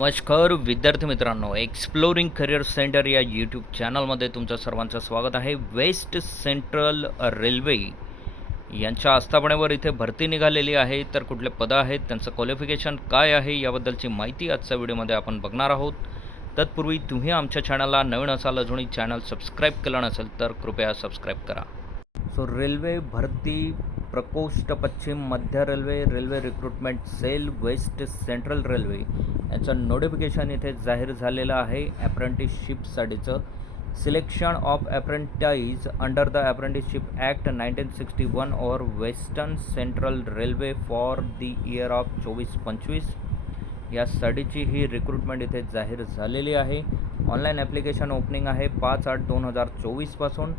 नमस्कार विद्यार्थी मित्रांनो एक्सप्लोरिंग करिअर सेंटर या यूट्यूब चॅनलमध्ये तुमचं सर्वांचं स्वागत आहे. वेस्ट सेंट्रल रेल्वे यांच्या आस्थापनेवर इथे भरती निघालेली आहे. तर कुठले पदं आहेत त्यांचं क्वालिफिकेशन काय आहे याबद्दलची माहिती आजच्या व्हिडिओमध्ये आपण बघणार आहोत. तत्पूर्वी तुम्ही आमच्या चॅनलला नवीन असाल अजूनही चॅनल सबस्क्राईब केलं नसेल तर कृपया सबस्क्राईब करा. सो रेल्वे भरती प्रकोष्ठ पश्चिम मध्य railway railway recruitment cell west central railway. याचं नोटिफिकेशन इथे जाहीर झालेलं आहे ॲप्रेंटिसशिपसाठीचं selection of apprentice under the apprenticeship act nineteen sixty one और western central railway for the year of चोवीस पंचवीस यासाठीची ही रिक्रुटमेंट इथे जाहीर झालेली आहे. ऑनलाईन ॲप्लिकेशन ओपनिंग आहे पाच आठ दोन हजार चोवीसपासून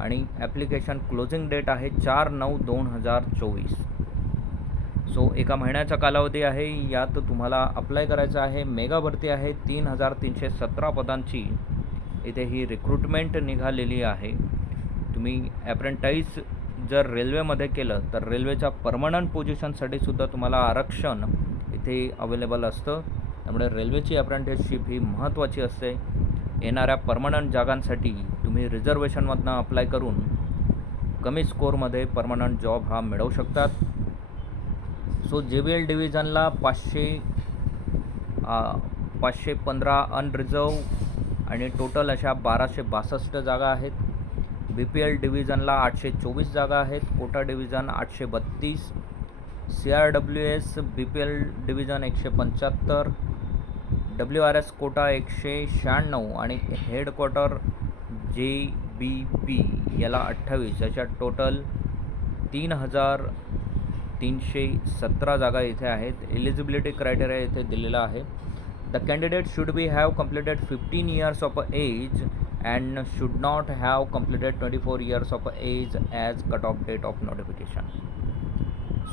आणि ॲप्लिकेशन क्लोजिंग डेट आहे चार नऊ दोन हजार चोवीस. सो एका महिन्याचा कालावधी आहे. यात तुम्हाला अप्लाय करायचं आहे. मेगा भरती आहे तीन हजार तीनशे सतरा पदांची. इथे ही रिक्रुटमेंट निघालेली आहे. तुम्ही ॲप्रेंटाईज जर रेल्वेमध्ये केलं तर रेल्वेच्या परमनंट पोझिशनसाठी सुद्धा तुम्हाला आरक्षण इथे अवेलेबल असतं. त्यामुळे रेल्वेची अप्रेंटिसशिप ही महत्त्वाची असते. येणाऱ्या परमनंट जागांसाठी तुम्ही रिझर्वेशनमधनं अप्लाय करून कमी स्कोअरमध्ये परमनंट जॉब हा मिळवू शकतात. सो जे बी एल डिव्हिजनला पाचशे पाचशे पंधरा अनरिझर्व आणि टोटल अशा बाराशे बासष्ट जागा आहेत. बी पी एल डिव्हिजनला आठशे चोवीस जागा आहेत. कोटा डिव्हिजन आठशे बत्तीस. C R W S B P L division एकशे पंच्याहत्तर. डब्ल्यू आर एस कोटा एकशे शहाण्णव आणि हेडक्वार्टर जे बी पी याला अठ्ठावीस याच्या टोटल तीन हजार तीनशे सतरा जागा इथे आहेत. एलिजिबिलिटी क्रायटेरिया इथे दिलेला आहे. The candidate should be have completed fifteen years of age and should not have completed twenty four years of age as cut off date of notification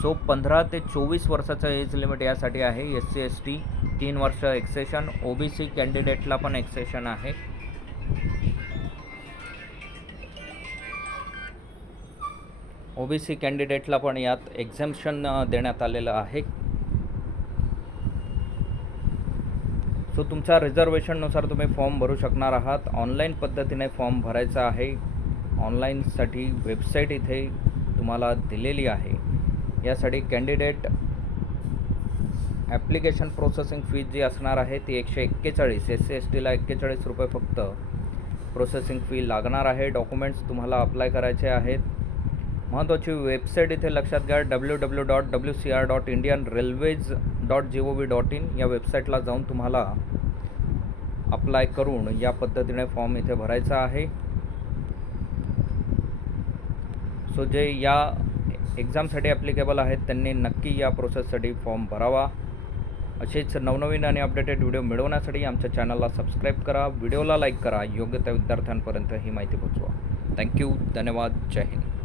so पंधरा ते चोवीस वर्षाचं एज लिमिट यासाठी आहे. S C S T तीन वर्ष accession O B C कॅन्डिडेटला पण accession आहे. ओ बी सी कॅन्डिडेटला पण यात एक्झाम्शन देण्यात आलेलं आहे. सो तुमच्या रिझर्वेशननुसार तुम्ही फॉर्म भरू शकणार आहात. ऑनलाईन पद्धतीने फॉर्म भरायचा आहे. ऑनलाईनसाठी वेबसाईट इथे तुम्हाला दिलेली आहे. यासाठी कॅन्डिडेट ॲप्लिकेशन प्रोसेसिंग फी जी असणार आहे ती एकशे एक्केचाळीस एस सी एस टीला एक्केचाळीस रुपये फक्त प्रोसेसिंग फी लागणार आहे. डॉक्युमेंट्स तुम्हाला अप्लाय करायचे आहेत. महत्त्वाची वेबसाईट इथे लक्षात घ्या W W dot W C R dot Indian railways dot G O V dot in या वेबसाईटला जाऊन तुम्हाला अप्लाय करून या पद्धतीने फॉर्म इथे भरायचा आहे. सो जे या एक्झामसाठी ॲप्लिकेबल आहेत. त्यांनी नक्की या प्रोसेससाठी फॉर्म भरावा. असेच नवनवीन आणि अपडेटेड व्हिडिओ मिळवण्यासाठी आमच्या चॅनलला सबस्क्राईब करा. व्हिडिओला लाईक करा. योग्य त्या विद्यार्थ्यांपर्यंत ही माहिती पोचवा थँक्यू धन्यवाद. जय हिंद.